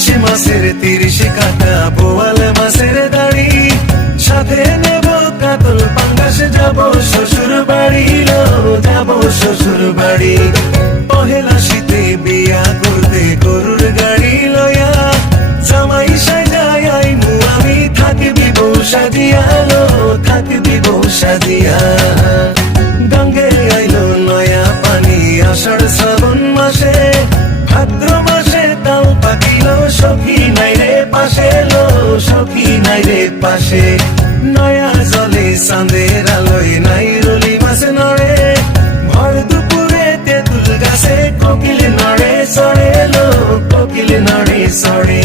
ইলিশ মাছের 30 কাটা বোয়াল মাছের দাড়ি সাথে নেব কাতল পাঙ্গাস যাব শ্বশুর বাড়ি যাব শ্বশুর বাড়ি পহেলা শীতে বিয়া করতে গরুর গাড়ি লয়া জামাই সাজায় আইমু আমি থাকবি বউ সাজিয়া থাকবি বউ সাজিয়া গঙ্গে আইলো নয়া পানি আষাঢ় শ্রাবণ মাসে ভাদ্র মাসে তাও পাকিল সখী নাই রে পাশে সখী নাই রে পাশে নয়া জলে চাঁদের আলোয় নাই রলি মাছ নড়ে ভর দুপুরে তেঁতুল গাছে কোকিল নড়ে চড়ে কোকিল নড়ে চড়ে